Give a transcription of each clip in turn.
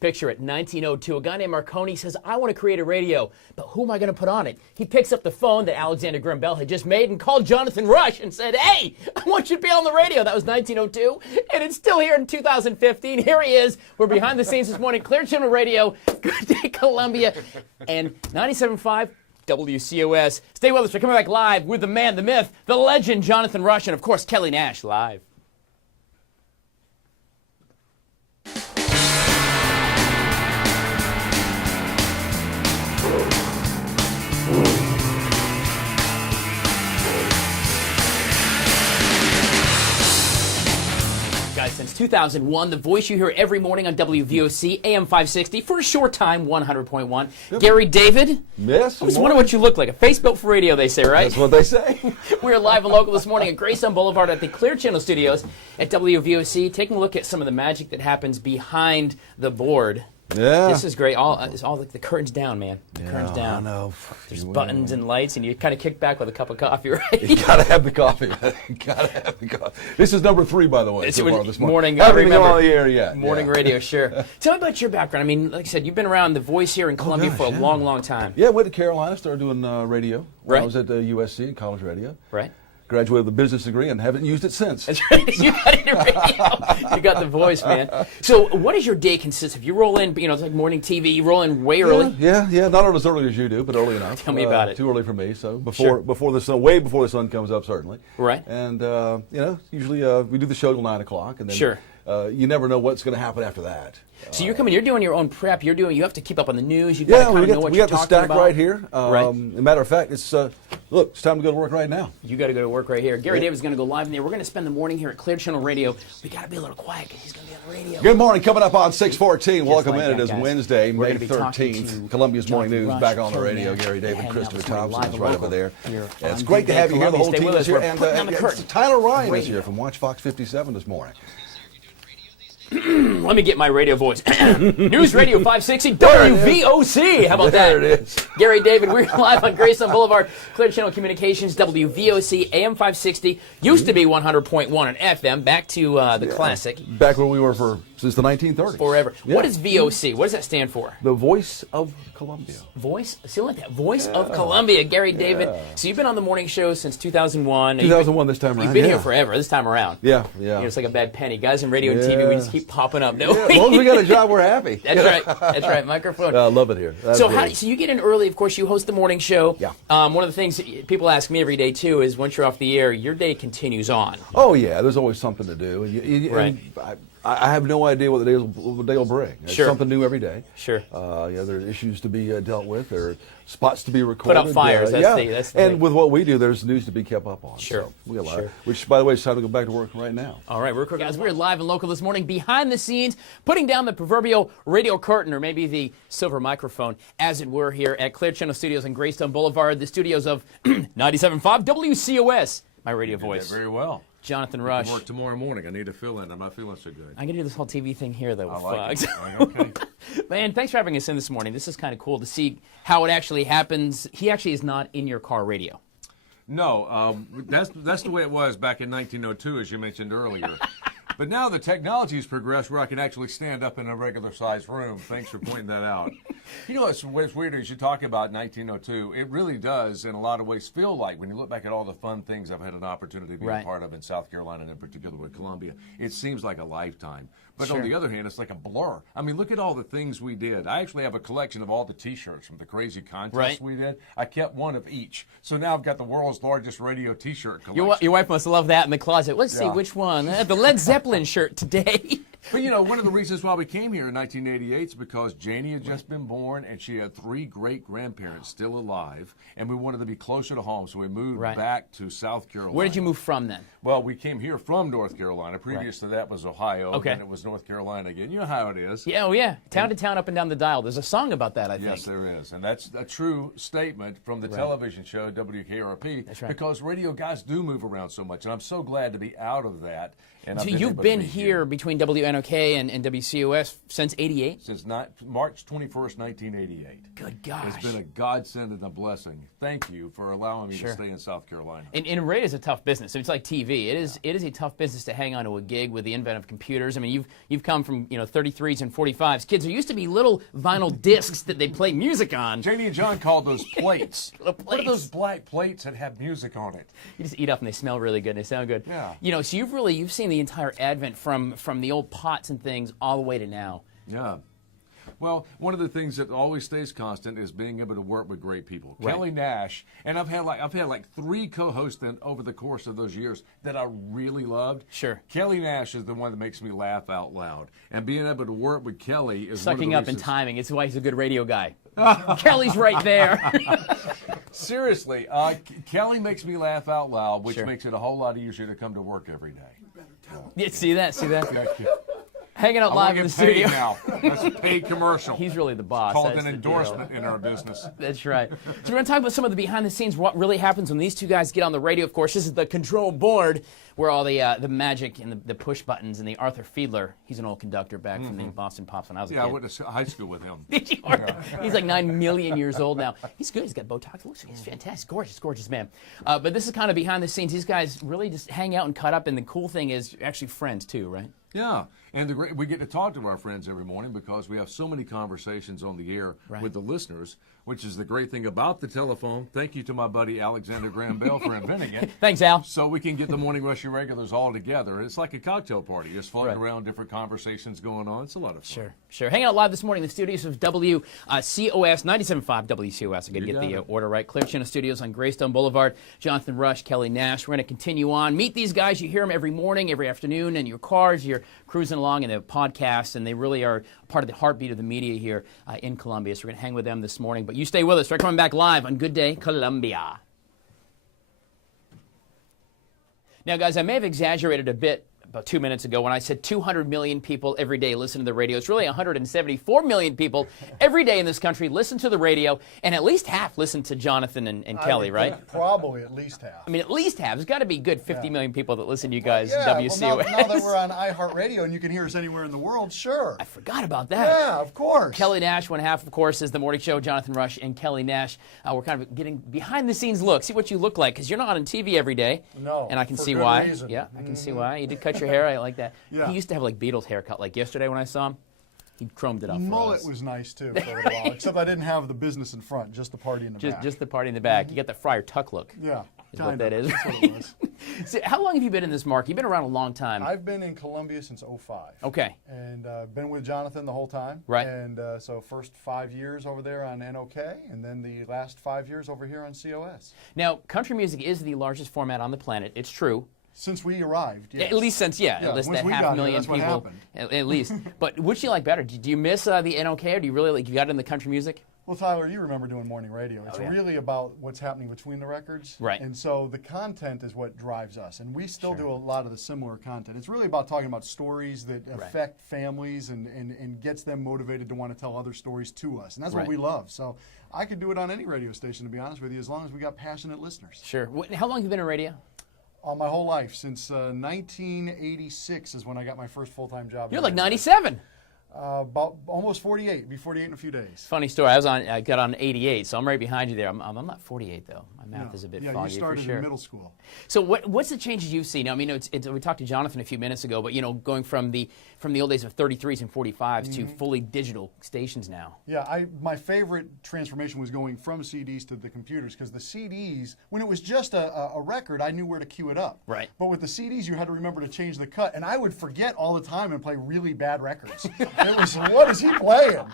Picture it, 1902. A guy named Marconi says, I want to create a radio, but who am I going to put on it? He picks up the phone that Alexander Graham Bell had just made and called Jonathan Rush and said, hey, I want you to be on the radio. That was 1902, and it's still here in 2015. Here he is. We're behind the scenes this morning. Clear Channel Radio, Good Day Columbia, and 97.5 WCOS. Stay with us. We're coming back live with the man, the myth, the legend, Jonathan Rush, and, of course, Kelly Nash live. Guys, since 2001, the voice you hear every morning on WVOC, AM 560, for a short time, 100.1. Yep. Gary David? Yes. I was wondering what you look like. A face built for radio, they say, right? That's what they say. We're live and local this morning at Greystone Boulevard at the Clear Channel Studios at WVOC, taking a look at some of the magic that happens behind the board. Yeah. This is great. It's all like the curtain's down, man. The curtain's down. I know. There's buttons and lights, and you kind of kick back with a cup of coffee, right? You gotta have the coffee. You gotta have the coffee. This is number 3, by the way. It's so far this morning. Haven't been on the air yet. Morning radio, sure. Tell me about your background. I mean, like I said, you've been around the voice here in Columbia for a long, long time. Yeah, went to Carolina, started doing radio. Right. I was at USC in college radio. Right. Graduated with a business degree and haven't used it since. That's right. You got it in radio. You got the voice, man. So what does your day consist of? You roll in, it's like morning TV, you roll in way early? Yeah. Not as early as you do, but early enough. Tell me about it. Too early for me, so before the sun, way before the sun comes up, certainly. Right. And, usually we do the show till 9 o'clock. And then, sure. You never know what's going to happen after that. So you're doing your own prep. You have to keep up on the news. You got to know what you're talking about. We got the stack right here. Right. As a matter of fact, it's time to go to work right now. You got to go to work right here. Gary David's going to go live in there. We're going to spend the morning here at Clear Channel Radio. We got to be a little quiet because he's going to be on the radio. Good morning. Coming up on 6:14. Welcome like in. That, it is guys. Wednesday, We're May 13th. Columbia's Morning News Rush, back on the Kelly radio. Nash, Gary David, Christopher Thompson is right over there. It's on great to Good have Day you here. The whole Columbia. team Stay with is us. here. We're putting on the curtain. Tyler Ryan is Radio. here from WACH Fox 57 this morning. Let me get my radio voice. News Radio 560 WVOC. How about that? There it is. Gary David, we're live on Greystone Boulevard, Clear Channel Communications, WVOC, AM 560. Used to be 100.1 on FM. Back to the classic. Back where we were since the 1930s. Forever. Yeah. What is VOC? What does that stand for? The Voice of Columbia. Voice? See, like that. Voice of Columbia. Gary David. So you've been on the morning show since 2001. 2001 this time around. You've been here forever this time around. Yeah. It's like a bad penny. Guys in radio and TV, we just keep popping up. No, as long as we got a job, we're happy. That's right. Microphone. I love it here. So you get in early. Of course, you host the morning show. Yeah. One of the things people ask me every day too is once you're off the air, your day continues on. Oh yeah, there's always something to do. Right. And I have no idea what the day will bring. It's something new every day. Sure. There are issues to be dealt with. There are spots to be recorded. Put out fires. That's the and thing. with what we do, there's news to be kept up on. Sure. So we got a lot. Which, by the way, it's time to go back to work right now. All right, guys. We're live and local this morning, behind the scenes, putting down the proverbial radio curtain, or maybe the silver microphone, as it were, here at Clear Channel Studios on Greystone Boulevard, the studios of 97.5 WCOS. My radio voice. Very well. Jonathan Rush. Work tomorrow morning. I need to fill in. I'm not feeling so good. I'm going to do this whole TV thing here, though. I like it. Okay. Man, thanks for having us in this morning. This is kind of cool to see how it actually happens. He actually is not in your car radio. No, that's the way it was back in 1902, as you mentioned earlier. But now the technology's progressed where I can actually stand up in a regular-sized room. Thanks for pointing that out. You know, what's weird is you talk about 1902. It really does, in a lot of ways, feel like, when you look back at all the fun things I've had an opportunity to be a part of in South Carolina, and in particular with Columbia, it seems like a lifetime. But on the other hand, it's like a blur. I mean, look at all the things we did. I actually have a collection of all the T-shirts from the crazy contests we did. I kept one of each. So now I've got the world's largest radio T-shirt collection. Your wife must love that in the closet. Let's see which one. The Led Zeppelin shirt today. But, you know, one of the reasons why we came here in 1988 is because Janie had just been born, and she had 3 great-grandparents still alive, and we wanted to be closer to home, so we moved back to South Carolina. Where did you move from then? Well, we came here from North Carolina. Previous to that was Ohio, okay. and it was North Carolina again. You know how it is. Yeah, town to town, up and down the dial. There's a song about that, I think. Yes, there is, and that's a true statement from the television show WKRP. That's right. Because radio guys do move around so much, and I'm so glad to be out of that And So I've you've able to been be here between WNOK and WCOS since '88? since March 21st, 1988. Good gosh. It's been a godsend and a blessing. Thank you for allowing me Sure. to stay in South Carolina. And radio is a tough business. It's like TV. It is a tough business to hang on to a gig with the advent of computers. I mean, you've come from 33s and 45s. Kids, there used to be little vinyl discs that they play music on. Janie and John called those plates. Little What are plates. those black plates that have music on it? You just eat up and they smell really good and they sound good. Yeah. So you've seen the entire advent from the old pots and things all the way to now. Yeah. Well, one of the things that always stays constant is being able to work with great people. Right. Kelly Nash, and I've had like 3 co-hosts over the course of those years that I really loved. Sure. Kelly Nash is the one that makes me laugh out loud, and being able to work with Kelly is one of Sucking the up and reasons. timing. It's why he's a good radio guy. Kelly's right there. Seriously, Kelly makes me laugh out loud, which Sure. makes it a whole lot easier to come to work every day. Yeah, see that? Thank you. Hanging out I'm live gonna in the get paid studio. now. That's a paid commercial. He's really the boss. called That's an the endorsement deal. in our business. That's right. So we're going to talk about some of the behind the scenes, what really happens when these two guys get on the radio. Of course, this is the control board where all the magic and the push buttons and the Arthur Fiedler. He's an old conductor back from the Boston Pops when I was a Yeah, I kid. went to high school with him. He's like 9 million years old now. He's good. He's got Botox. Looks, he's fantastic. Gorgeous man. But this is kind of behind the scenes. These guys really just hang out and cut up. And the cool thing is, you're actually friends too, right? Yeah, and we get to talk to our friends every morning because we have so many conversations on the air with the listeners, which is the great thing about the telephone. Thank you to my buddy Alexander Graham Bell for inventing it. Thanks, Al. So we can get the Morning Rush regulars all together. It's like a cocktail party, just floating around, different conversations going on. It's a lot of fun. Sure. Hanging out live this morning in the studios of WCOS 97.5 WCOS. I got to get the order right. Clear Channel Studios on Greystone Boulevard. Jonathan Rush, Kelly Nash. We're going to continue on. Meet these guys. You hear them every morning, every afternoon in your cars. You're cruising along in the podcast, and they really are part of the heartbeat of the media here in Columbia. So we're going to hang with them this morning. But you stay with us. We're coming back live on Good Day Columbia. Now, guys, I may have exaggerated a bit about 2 minutes ago when I said 200 million people every day listen to the radio. It's really 174 million people every day in this country listen to the radio, and at least half listen to Jonathan and Kelly, right? Probably at least half. I mean, at least half. There's got to be good 50 million people that listen to you guys Yeah, WCOS. well, now that we're on iHeartRadio and you can hear us anywhere in the world, sure. I forgot about that. Yeah, of course. Kelly Nash, one half, of course, is the morning show. Jonathan Rush and Kelly Nash. We're kind of getting behind-the-scenes look, see what you look like, because you're not on TV every day. No, and I can for see good why. reason. Yeah, I can see why. You did cut your hair. I like that. Yeah. He used to have like Beatles haircut. Like yesterday when I saw him, he chromed it up for Mullet us. was nice too for a little while, except I didn't have the business in front, just the party in the back. Just the party in the back. You got the Friar Tuck look. Yeah, Is what kinda. that is. That's what it was. So how long have you been in this market? You've been around a long time. I've been in Columbia since '05. Okay. And been with Jonathan the whole time. Right. And so first 5 years over there on NOK, and then the last 5 years over here on COS. Now, country music is the largest format on the planet. It's true. Since we arrived, yes. At least since, at least once that we half got here, million that's what people. happened. At least. But which do you like better? Do you miss the NOK, or do you really like you got into country music? Well, Tyler, you remember doing morning radio. It's yeah. really about what's happening between the records. Right. And so the content is what drives us. And we still do a lot of the similar content. It's really about talking about stories that affect families and gets them motivated to want to tell other stories to us. And that's what we love. So I could do it on any radio station, to be honest with you, as long as we got passionate listeners. Sure. How long have you been in radio? My whole life, since 1986 is when I got my first full-time job. You're like 97. About almost 48. Be 48 in a few days. Funny story. I got on 88, so I'm right behind you there. I'm not 48 though. My math is a bit foggy you started for sure. in middle school. So what's the changes you've seen? I mean, we talked to Jonathan a few minutes ago, but going from the old days of 33s and 45s to fully digital stations now. Yeah, my favorite transformation was going from CDs to the computers, because the CDs, when it was just a record, I knew where to cue it up. Right. But with the CDs, you had to remember to change the cut, and I would forget all the time and play really bad records. It was, what is he playing?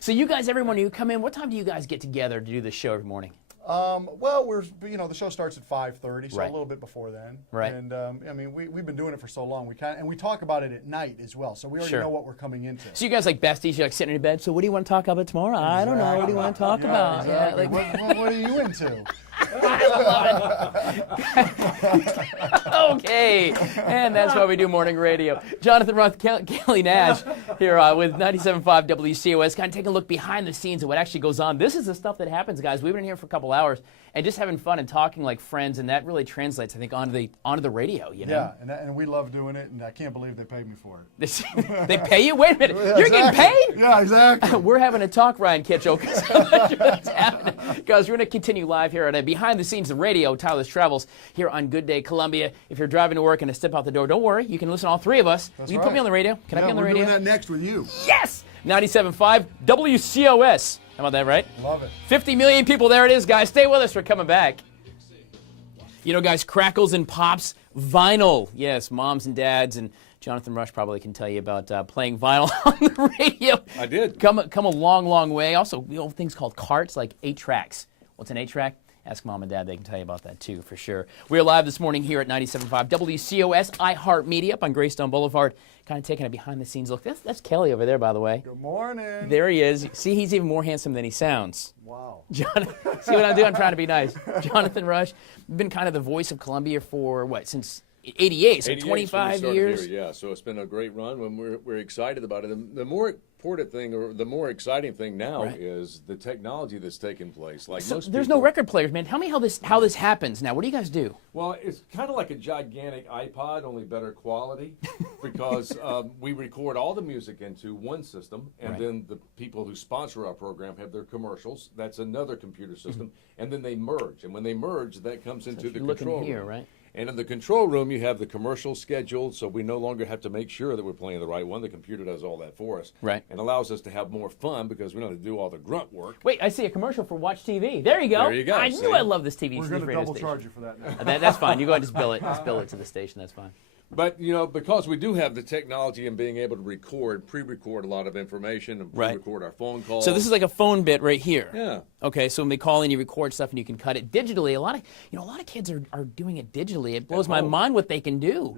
So you guys, every morning you come in, what time do you guys get together to do this show every morning? Well, the show starts at 5:30, so Right. a little bit before then. Right. And I mean, we've been doing it for so long. We talk about it at night as well, so we already Sure. know what we're coming into. So you guys like besties, you're like sitting in your bed, so what do you want to talk about tomorrow? I don't know, what do you want to talk about? Exactly. Yeah, like, what are you into? I love it. Okay, and that's why we do morning radio. Jonathan Roth, Kelly Nash here with 97.5 WCOS, kind of taking a look behind the scenes of what actually goes on. This is the stuff that happens, guys. We've been here for a couple hours and just having fun and talking like friends, and that really translates, I think, onto the radio. You know? Yeah, and we love doing it, and I can't believe they paid me for it. They pay you? Wait a minute, you're getting paid? Yeah, exactly. We're having a talk, Ryan Kitchell, because I'm not sure what's happening. Guys, we're going to continue live here at Behind the Scenes of Radio, Tyler's Travels, here on Good Day Columbia. If you're driving to work and to step out the door, don't worry. You can listen to all three of us. That's Will you right. put me on the radio? Can I be on the radio? We're doing that next with you. Yes! 97.5 WCOS. How about that, right? Love it. 50 million people. There it is, guys. Stay with us. We're coming back. You know, guys, crackles and pops, vinyl. Yes, moms and dads, and Jonathan Rush probably can tell you about playing vinyl on the radio. I did. Come a long, long way. Also, things called carts, like 8 tracks. What's an 8 track? Ask mom and dad. They can tell you about that, too, for sure. We're live this morning here at 97.5 WCOS, iHeartMedia up on Greystone Boulevard. Kind of taking a behind-the-scenes look. That's Kelly over there, by the way. Good morning. There he is. See, he's even more handsome than he sounds. Wow. See what I'm doing? I'm trying to be nice. Jonathan Rush, been kind of the voice of Columbia for, what, since 88, so 25 years? Here, yeah, so it's been a great run. When we're excited about it. The more important thing, or the more exciting thing now, is the technology that's taking place. Like So there's no record players, man. Tell me how this happens now. What do you guys do? Well, it's kind of like a gigantic iPod, only better quality, because we record all the music into one system, and then the people who sponsor our program have their commercials. That's another computer system, and then they merge. And when they merge, that comes into the control here, room. right? And in the control room, you have the commercial scheduled, so we no longer have to make sure that we're playing the right one. The computer does all that for us. Right. And allows us to have more fun because we don't have to do all the grunt work. Wait, I see a commercial for Watch TV. There you go. There you go. I knew I love this TV We're going to radio double station. charge you for that now. That's fine. You go ahead and just bill it. Just bill it to the station. That's fine. But, you know, because we do have the technology and being able to record, pre-record a lot of information and pre-record our phone calls. So this is like a phone bit right here. Yeah. Okay, so when they call in, you record stuff and you can cut it digitally. A lot of kids are doing it digitally. It blows my mind what they can do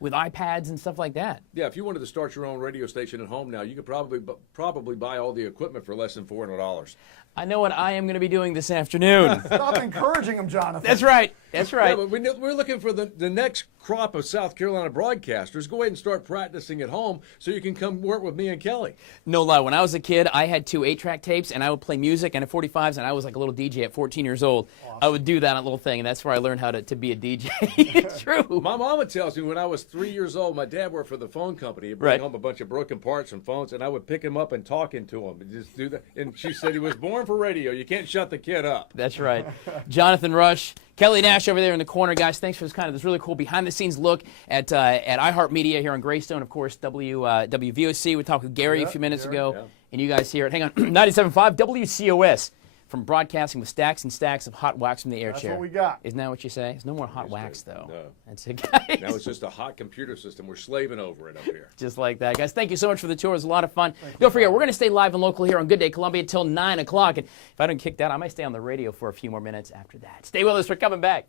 with iPads and stuff like that. Yeah, if you wanted to start your own radio station at home now, you could probably buy all the equipment for less than $400. I know what I am going to be doing this afternoon. Stop encouraging him, Jonathan. That's right. That's right. Yeah, but we're looking for the next crop of South Carolina broadcasters. Go ahead and start practicing at home so you can come work with me and Kelly. No lie. When I was a kid, I had 2 8-track tapes, and I would play music, and at 45s, and I was like a little DJ at 14 years old. Awesome. I would do that on a little thing, and that's where I learned how to be a DJ. It's true. My mama tells me when I was 3 years old, my dad worked for the phone company. He'd bring home a bunch of broken parts from phones, and I would pick him up and talk into him and just do that. And she said he was born for radio. You can't shut the kid up. That's right. Jonathan Rush, Kelly Nash over there in the corner, guys. Thanks for this really cool behind-the-scenes look at iHeartMedia here on Greystone. Of course, WVOC. We talked with Gary a few minutes ago, and you guys hear it. Hang on, 97.5 WCOS. From broadcasting with stacks and stacks of hot wax from the air chair. That's what we got. Isn't that what you say? There's no more hot wax, though. No. That's it, guys. Now it's just a hot computer system. We're slaving over it up here. Just like that. Guys, thank you so much for the tour. It was a lot of fun. Don't forget, we're going to stay live and local here on Good Day Columbia until 9 o'clock. And if I don't kick that, I might stay on the radio for a few more minutes after that. Stay with us. We're coming back.